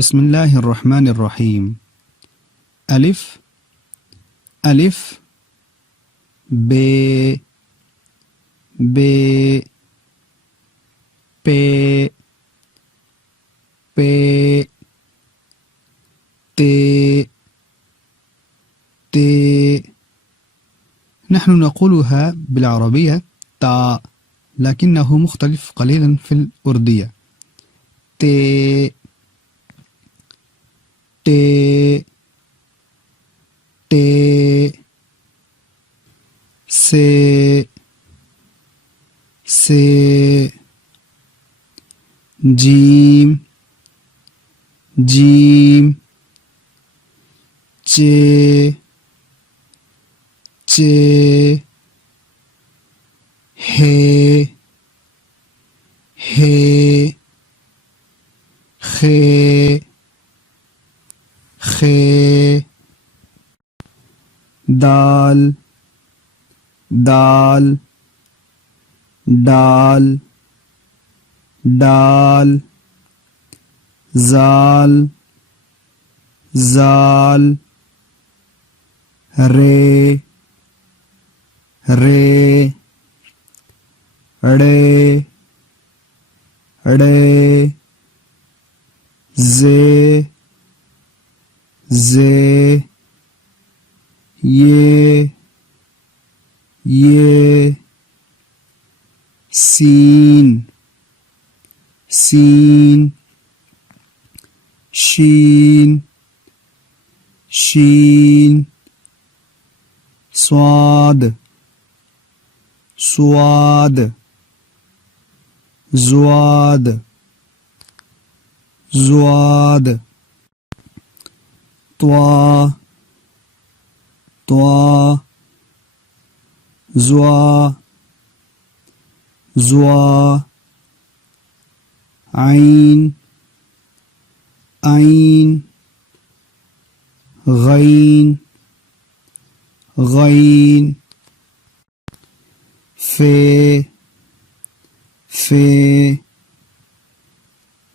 بسم الله الرحمن الرحيم. ألف ألف ب ب ب ب ت ت. نحن نقولها بالعربية تا، لكنه مختلف قليلا في الأردية. ت ت ت س س جيم جيم ج ج ه ه خ خ دال دال دال دال زال زال रे रे ड़े ड़े जे जे ये सीन सीन शीन शीन स्वाद स्वाद ज़्वाद ज़्वाद त्वा त्वा ज़्वा ज़्वा ऐन ऐन गैन गैन फे फे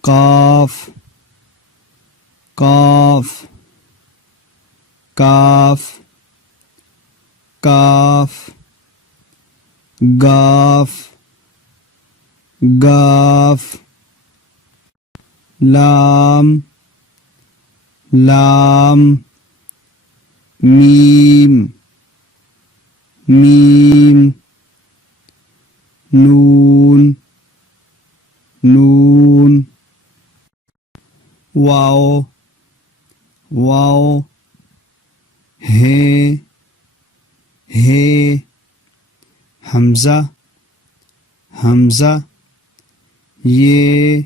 काफ काफ काफ काफ गाफ गाफ लाम लाम मीम मीम नून नून वाओ वाओ हे हे हमजा हमजा ये